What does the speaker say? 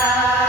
Tchau.